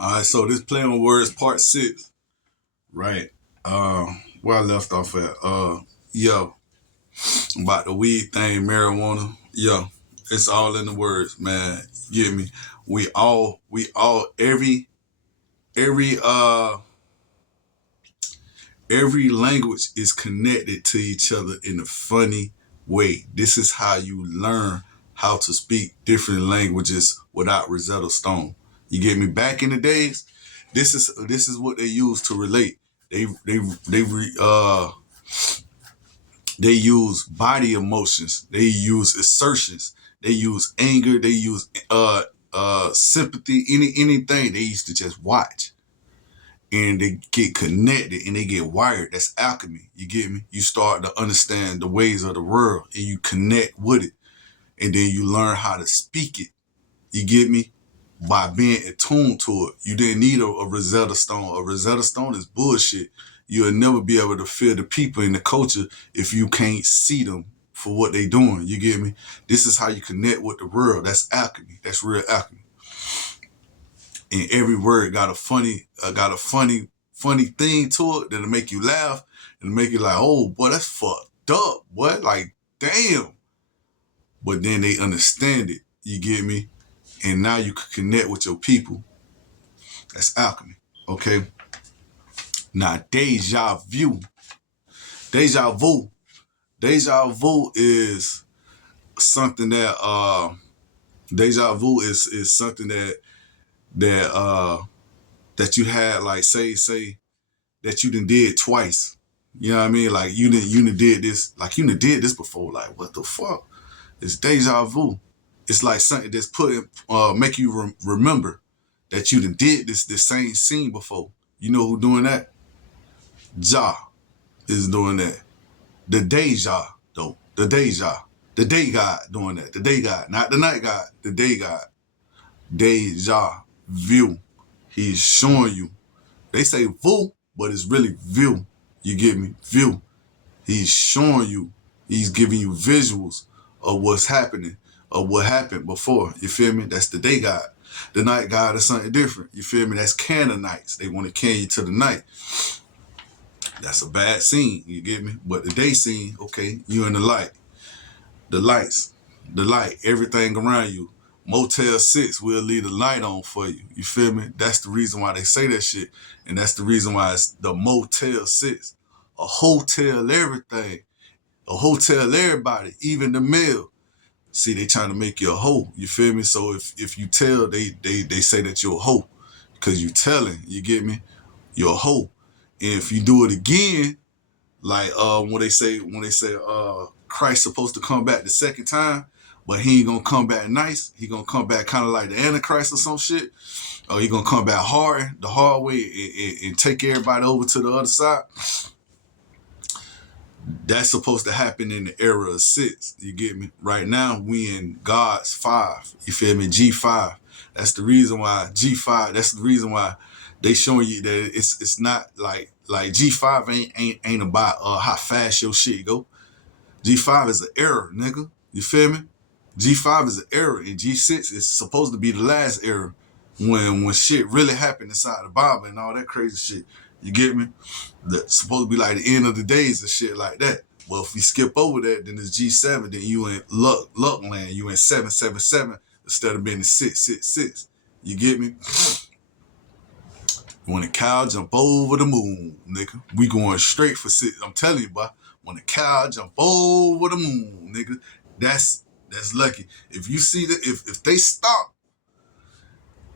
All right, so this play on words part 6, right? Where I left off at, yo, about the weed thing, marijuana, yo, it's all in the words, man. You get me? We all, every, every language is connected to each other in a funny way. This is how you learn how to speak different languages without Rosetta Stone. You get me? Back in the days, this is what they use to relate. They they they they use body emotions. They use assertions. They use anger. They use sympathy. Anything. They used to just watch and they get connected and they get wired. That's alchemy. You get me? You start to understand the ways of the world and you connect with it. And then you learn how to speak it. You get me? By being attuned to it. You didn't need a Rosetta Stone. A Rosetta Stone is bullshit. You'll never be able to feel the people in the culture if you can't see them for what they doing. You get me? This is how you connect with the world. That's alchemy. That's real alchemy. And every word got a funny thing to it that'll make you laugh and make you like, oh boy, that's fucked up. What? Like, damn. But then they understand it. You get me? And now you can connect with your people. That's alchemy. Okay. Now, deja vu. Deja vu. Deja vu is something that deja vu is something that you had, like, say that you done did twice. You know what I mean? Like you done did this, like you done did this before. Like, what the fuck? It's deja vu. It's like something that's make you remember that you done did this same scene before. You know who doing that? Ja is doing that. The deja, though. The deja. The day God doing that. The day God. Not the night God. The day God. Deja vu. He's showing you. They say vu, but it's really view. You get me? View. He's showing you. He's giving you visuals of what's happening, of what happened before. You feel me? That's the day God. The night God is something different. You feel me? That's Canaanites. They want to can you to the night. That's a bad scene. You get me? But the day scene, okay, you in the light. The lights. The light. Everything around you. Motel 6 will leave the light on for you. You feel me? That's the reason why they say that shit. And that's the reason why it's the Motel 6. A hotel everything. A hotel everybody, even the male. See, they trying to make you a hoe. You feel me? So if you tell, they say that you're a hoe. Because you telling, you get me? You're a hoe. And if you do it again, like when they say Christ supposed to come back the second time, but he ain't gonna come back nice. He gonna come back kind of like the Antichrist or some shit. Or he gonna come back hard, the hard way, and take everybody over to the other side. That's supposed to happen in the era of 6. You get me? Right now, we in God's 5. You feel me? G5. That's the reason why G5. That's the reason why they showing you that it's not like G5 ain't about how fast your shit go. G5 is an error, nigga. You feel me? G5 is an error, and G6 is supposed to be the last error when shit really happened inside the Bible and all that crazy shit. You get me? That's supposed to be like the end of the days and shit like that. Well, if we skip over that, then it's G7, then you in luck land. You in 777 instead of being in 666. You get me? When the cow jump over the moon, nigga, we going straight for 6. I'm telling you, boy. When the cow jump over the moon, nigga, that's lucky. If you see that, if they stop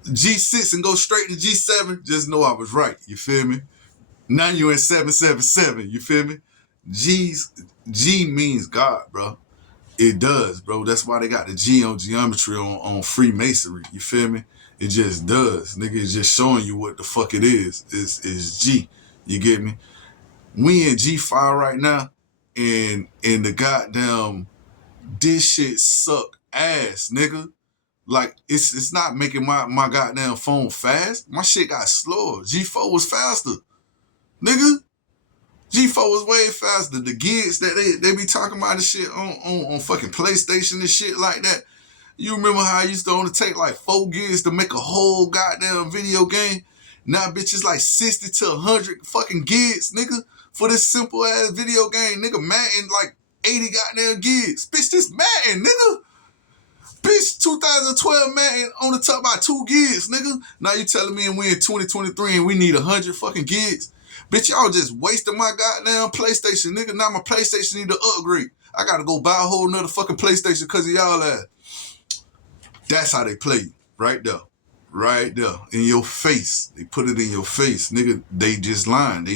G6 and go straight to G7, just know I was right. You feel me? Now you in 777. You feel me? G means God, bro. It does, bro. That's why they got the G on geometry on Freemasonry. You feel me? It just does. Nigga, it's just showing you what the fuck it is. It's G. You get me? We in G5 right now, and the goddamn, this shit suck ass, nigga. Like, it's not making my goddamn phone fast. My shit got slower. G4 was faster. Nigga, G4 was way faster. The gigs that they be talking about the shit on fucking PlayStation and shit like that. You remember how I used to only take like 4 gigs to make a whole goddamn video game? Now, bitch, it's like 60 to 100 fucking gigs, nigga, for this simple ass video game, nigga. Madden like 80 goddamn gigs. Bitch, this Madden, nigga. Bitch, 2012 Madden on the top by 2 gigs, nigga. Now you telling me we in 2023 and we need 100 fucking gigs? Bitch, y'all just wasting my goddamn PlayStation, nigga. Now my PlayStation need to upgrade. I gotta go buy a whole nother fucking PlayStation because of y'all ass. That's how they play you, right there. Right there. In your face. They put it in your face. Nigga, they just lying. They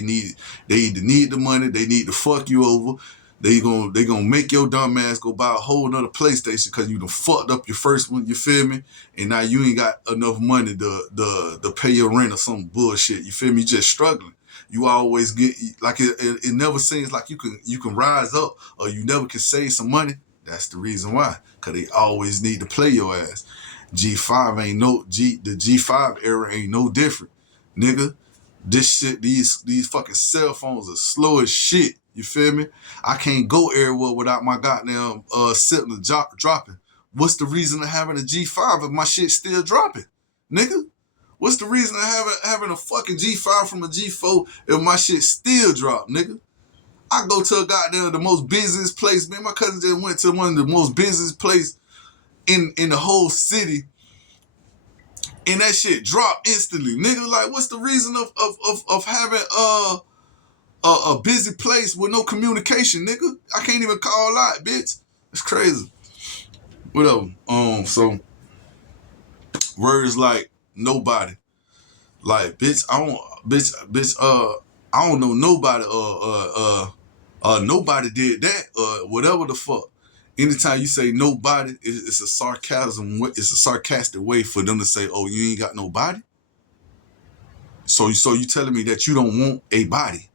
either need the money, they need to fuck you over. They gonna make your dumb ass go buy a whole nother PlayStation because you done fucked up your first one, you feel me? And now you ain't got enough money to pay your rent or some bullshit, you feel me? You just struggling. You always get, like it never seems like you can rise up or you never can save some money. That's the reason why. Cause they always need to play your ass. G5 ain't the G5 era ain't no different. Nigga, this shit, these fucking cell phones are slow as shit. You feel me? I can't go everywhere without my goddamn signal dropping. What's the reason of having a G5 if my shit still dropping? Nigga? What's the reason of having a fucking G5 from a G4 if my shit still drop, nigga? I go to a goddamn the most busiest place. Man, my cousin just went to one of the most busiest place in the whole city. And that shit dropped instantly. Nigga, like, what's the reason of having a busy place with no communication, nigga? I can't even call out, bitch. It's crazy. Whatever. So words like nobody. Like, bitch, I don't know nobody, nobody did that, whatever the fuck. Anytime you say nobody, it's a sarcastic way for them to say, oh, you ain't got nobody? So you telling me that you don't want a body?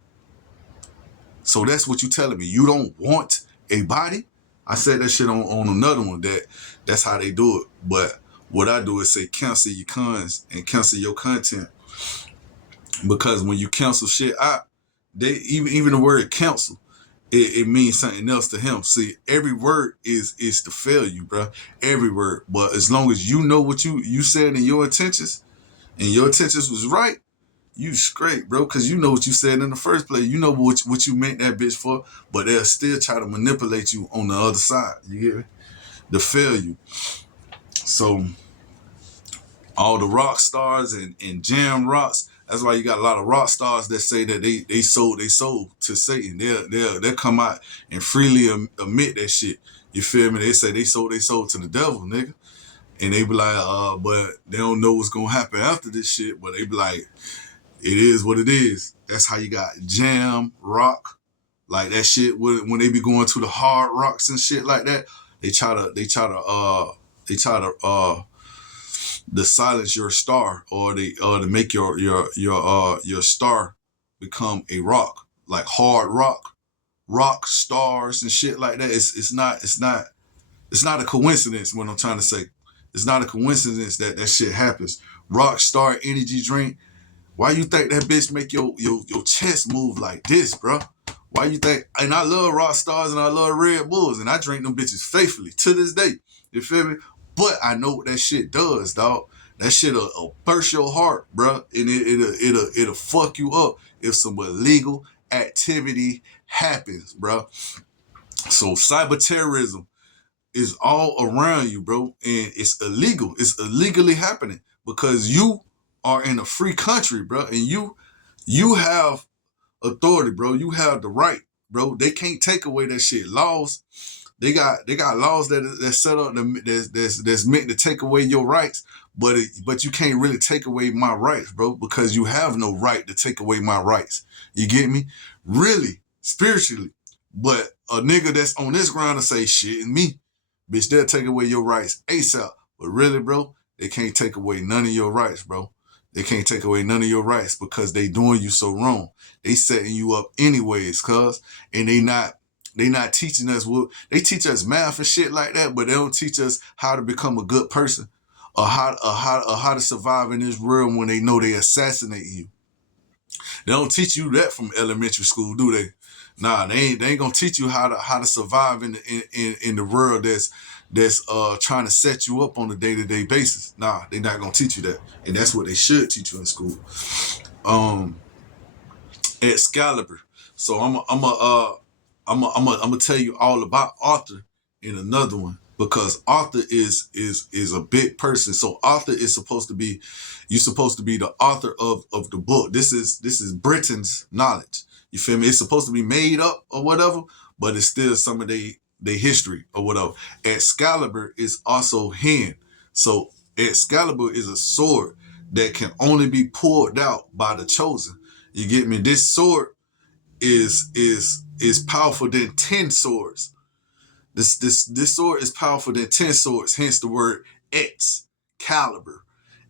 So that's what you telling me. You don't want a body? I said that shit on another one, that's how they do it. But what I do is say cancel your cons and cancel your content. Because when you cancel shit out, they even the word cancel, it means something else to him. See, every word is to fail you, bro. Every word. But as long as you know what you said in your intentions, and your intentions was right, you straight, bro. Because you know what you said in the first place. You know what you meant that bitch for. But they'll still try to manipulate you on the other side. You get me? To fail you. So all the rock stars and jam rocks. That's why you got a lot of rock stars that say that they sold to Satan. They'll come out and freely admit that shit. You feel me? They say they sold to the devil, nigga. And they be like, but they don't know what's gonna happen after this shit. But they be like, it is what it is. That's how you got jam rock, like that shit. When they be going to the hard rocks and shit like that, they try to silence your star, or to make your star become a rock, like hard rock stars and shit like that. It's not a coincidence. What I'm trying to say, it's not a coincidence that shit happens. Rock star energy drink. Why you think that bitch make your chest move like this, bro? Why you think? And I love rock stars and I love Red Bulls and I drink them bitches faithfully to this day. You feel me? But I know what that shit does, dog. That shit'll burst your heart, bro, and it'll fuck you up if some illegal activity happens, bro. So cyber terrorism is all around you, bro, and it's illegal. It's illegally happening because you are in a free country, bro, and you have authority, bro. You have the right, bro. They can't take away that shit. Laws. They got laws that set up that's meant to take away your rights, but you can't really take away my rights, bro, because you have no right to take away my rights. You get me? Really, spiritually. But a nigga that's on this ground to say shit and me, bitch, they'll take away your rights ASAP. But really, bro, they can't take away none of your rights, bro. They can't take away none of your rights because they doing you so wrong. They setting you up anyways, cuz, and they not teaching us they teach us math and shit like that, but they don't teach us how to become a good person or how to survive in this world when they know they assassinate you. They don't teach you that from elementary school, do they? Nah, they ain't gonna teach you how to survive in the world that's trying to set you up on a day-to-day basis. Nah, they're not gonna teach you that. And that's what they should teach you in school. Excalibur. So I'm gonna tell you all about Arthur in another one, because Arthur is a big person. So Arthur is supposed to be, you're supposed to be the author of the book. This is Britain's knowledge. You feel me? It's supposed to be made up or whatever, but it's still some of their history or whatever. Excalibur is also hen. So Excalibur is a sword that can only be pulled out by the chosen. You get me? This sword is powerful than 10 swords. This sword is powerful than 10 swords, hence the word Excalibur.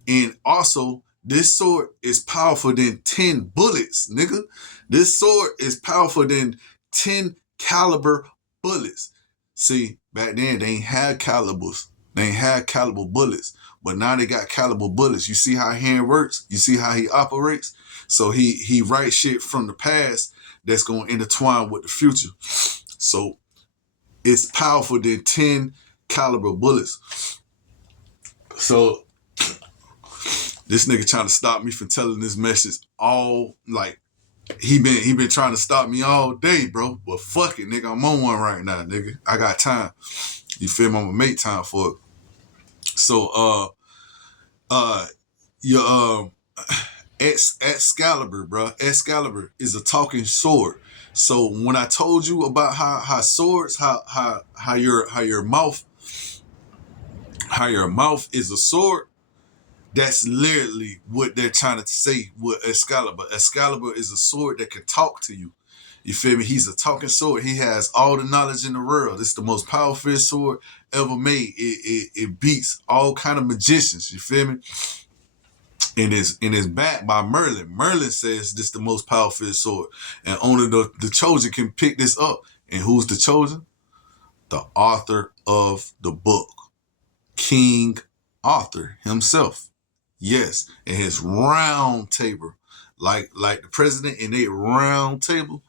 And also, this sword is powerful than 10 bullets, nigga. This sword is powerful than 10 caliber bullets. See, back then they ain't had calibers. They ain't had caliber bullets. But now they got caliber bullets. You see how hand works? You see how he operates? So he writes shit from the past that's gonna intertwine with the future. So it's powerful than 10 caliber bullets. So this nigga trying to stop me from telling this message all, like, he been trying to stop me all day, bro. But fuck it, nigga. I'm on one right now, nigga. I got time. You feel me? I'm gonna make time for it. So your Excalibur, bro. Excalibur is a talking sword. So when I told you about how swords, how your mouth is a sword, that's literally what they're trying to say with Excalibur. Excalibur is a sword that can talk to you. You feel me? He's a talking sword. He has all the knowledge in the world. It's the most powerful sword ever made. It beats all kind of magicians. You feel me? And it's backed by Merlin. Merlin says this is the most powerful sword. And only the chosen can pick this up. And who's the chosen? The author of the book. King Arthur himself. Yes, and his round table, like the president in a round table,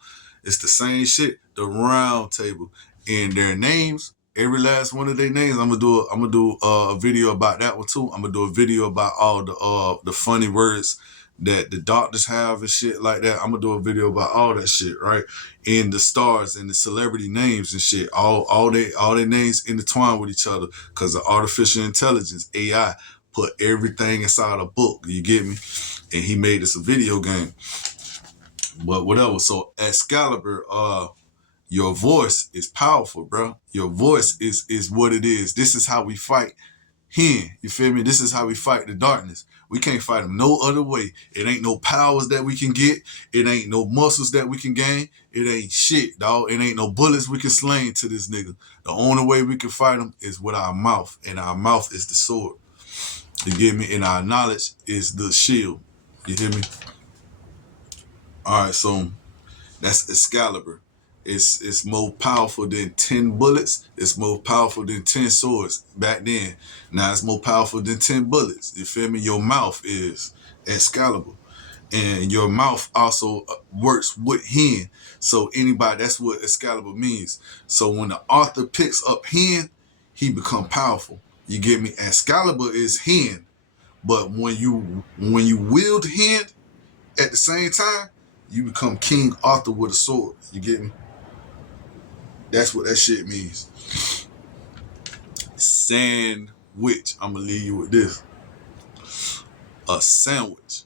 it's the same shit. The round table, and their names, every last one of their names. I'm gonna do a video about that one too. I'm gonna do a video about all the funny words that the doctors have and shit like that. I'm gonna do a video about all that shit, right? And the stars and the celebrity names and shit. All their names intertwine with each other because of artificial intelligence, AI. Put everything inside a book, you get me? And he made us a video game. But whatever. So Excalibur, your voice is powerful, bro. Your voice is what it is. This is how we fight him. You feel me? This is how we fight the darkness. We can't fight them no other way. It ain't no powers that we can get. It ain't no muscles that we can gain. It ain't shit, dog. It ain't no bullets we can sling to this nigga. The only way we can fight him is with our mouth. And our mouth is the sword. You get me? And our knowledge is the shield. You hear me? All right, so that's Excalibur. It's more powerful than 10 bullets. It's more powerful than 10 swords back then. Now it's more powerful than 10 bullets. You feel me? Your mouth is Excalibur. And your mouth also works with hen. So anybody, that's what Excalibur means. So when the author picks up hen, he become powerful. You get me? Excalibur is hen. But when you wield hand at the same time, you become King Arthur with a sword. You get me? That's what that shit means. Sandwich. I'm gonna leave you with this. A sandwich.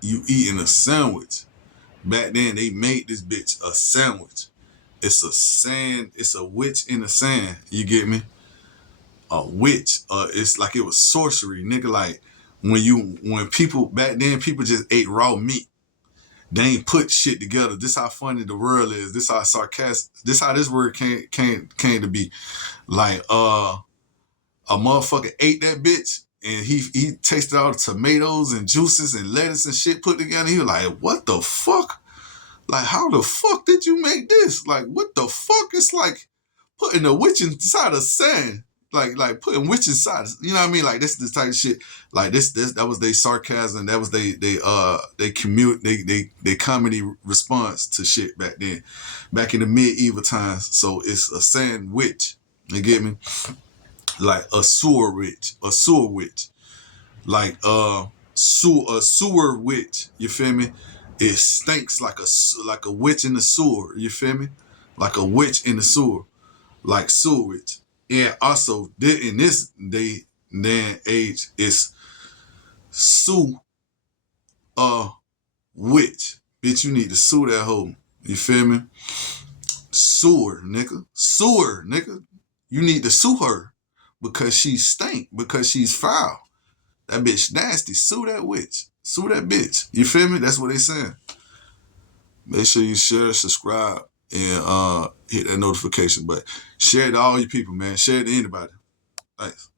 You eating a sandwich. Back then they made this bitch a sandwich. It's a witch in the sand. You get me? A witch. It's like it was sorcery, nigga. Like when people back then, people just ate raw meat. They ain't put shit together. This how funny the world is. This how sarcastic. This how this word came to be. Like a motherfucker ate that bitch and he tasted all the tomatoes and juices and lettuce and shit put together. He was like, what the fuck? Like, how the fuck did you make this? Like, what the fuck? It's like putting a witch inside of sand. Like putting witch inside. You know what I mean? Like this type of shit. Like this that was their sarcasm. That was they comedy response to shit back then. Back in the medieval times. So it's a sandwich. You get me? like a sewer witch, like a sewer witch. You feel me? It stinks like a witch in the sewer. You feel me? Like a witch in the sewer, like sewage. And also, in this day and age, it's sue a witch. Bitch, you need to sue that hoe. You feel me? Sue her, nigga. Sue her, nigga. You need to sue her because she stink, because she's foul. That bitch nasty. Sue that witch. Sue that bitch. You feel me? That's what they saying. Make sure you share, subscribe, and hit that notification button. Share it to all your people, man. Share it to anybody. Thanks.